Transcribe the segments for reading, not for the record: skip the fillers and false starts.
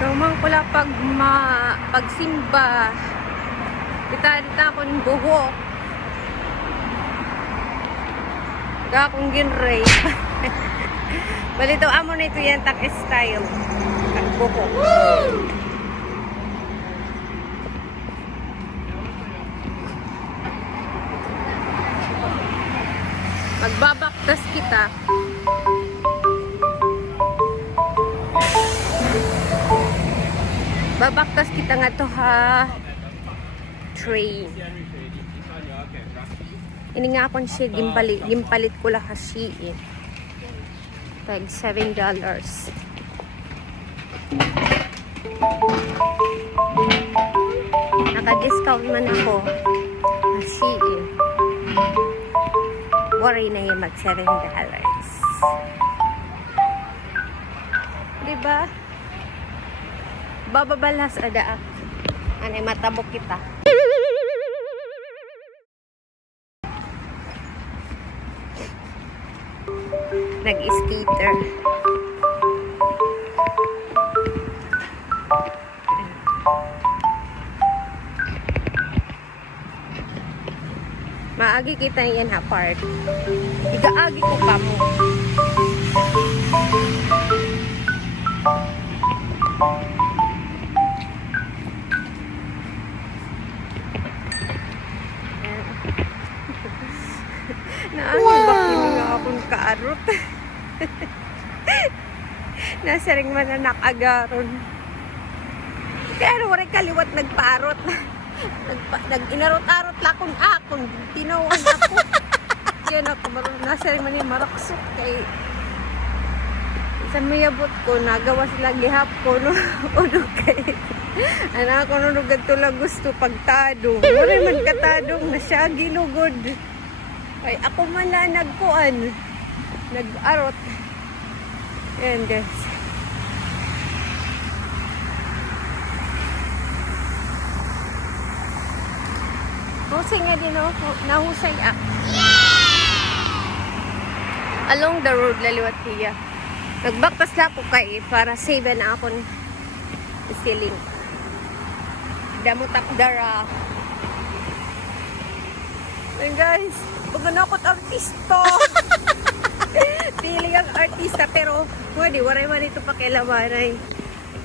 Naman pala pagsimba. Kita akong buhok. Ga akong ginray. Balito amo na ito yan tak style. Buhok. Magbabaktas kita. Babaktas kita nga to ha. Train. Ini nga akong siya gimpalit ko lang kasi tag $7. Naka-discount man ako kasi worry na yung mag $7. Diba? Bababalas ada ako. Anay matabok kita. Nag-skater. Maagi kita yan ha part. Igaagi ko pa mo. Naangin ba nga akong kaarot? Nasa ring mananak agaron. Kaya wala kaliwat nagparot. Nag-inarot-arot lakon akon. Tinawan ako. Yan ako. Nasa ring manin maraksok kay sa mayabot ko, nagawa sila gihap ko, no? Uno kay anak ko nung ganito gusto pagtadong. Wala man katadong na siya ginugod. Ay, ako man na nagkuan. Nag-arot. Ayan, guys. Husay nga din, oh. Nahusay ako. Along the road, laliwat hiya. Nagbaktas lang ko kay para save na akong ceiling. Damot akdara. And guys, pag nakot artista. Piling ang artista pero wala man ito pakialamanay.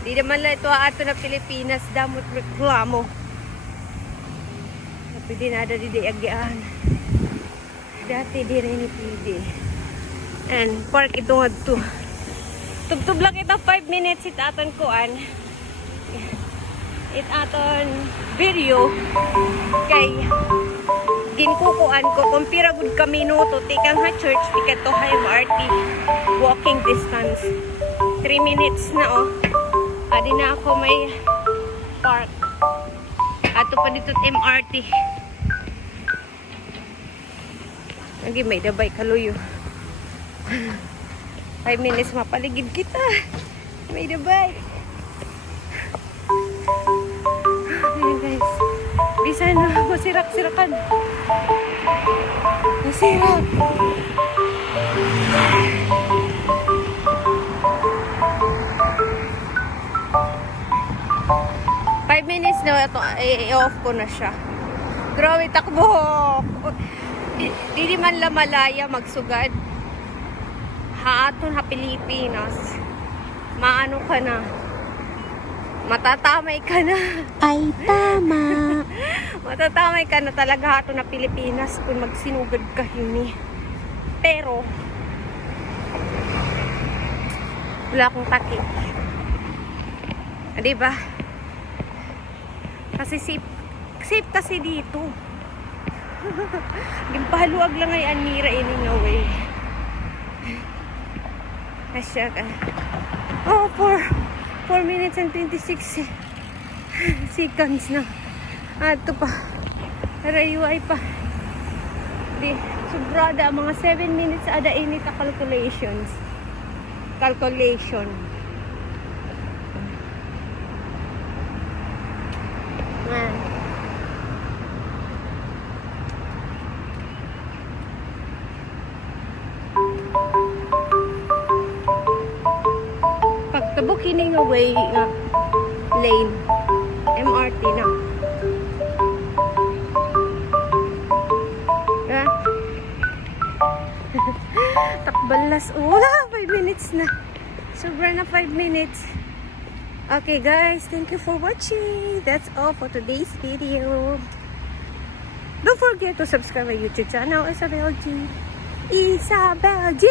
Di naman lang ito ato na Pilipinas damot reklamo. Pwede na ada di agyaan. Dati di rin pwede. And park ito nga ito. Tugtog lang ito 5 minutes it aton kuan. It aton video kay ginkukuan ko kung pira gud ka minuto tikang ha church pikat to ha MRT walking distance 3 minutes na oh. Adi na ako may park ato pa dito MRT lagi may dabay kaluyo 5 minutes mapaligid kita. May dabay. Ayan guys. Bisan na masirak-sirakan. Masirak. Five minutes na ito. I-off ko na siya. Grabe takbo. Di man lamalaya magsugad. Haaton ha Pilipinas. Maano ka na? Matatamay ka na. Ay, tama. Matatamay ka na talaga hato na Pilipinas kung magsinugad ka yun eh. Pero, wala akong taki. Diba? Kasi safe kasi dito. Gimpahaluag lang ay anira ining away. Asya ka. Oh, 4 minutes and 26 seconds na. Ato pa. Rayuay pa. Di, sobrada. Mga 7 minutes ada init na calculations. Calculation. Man. Abo kini nga way nga lane. MRT na. Ah. Takbalas. Wala, 5 minutes na. Sobra na 5 minutes. Okay guys, thank you for watching. That's all for today's video. Don't forget to subscribe my YouTube channel, Isabel G. Isabel G.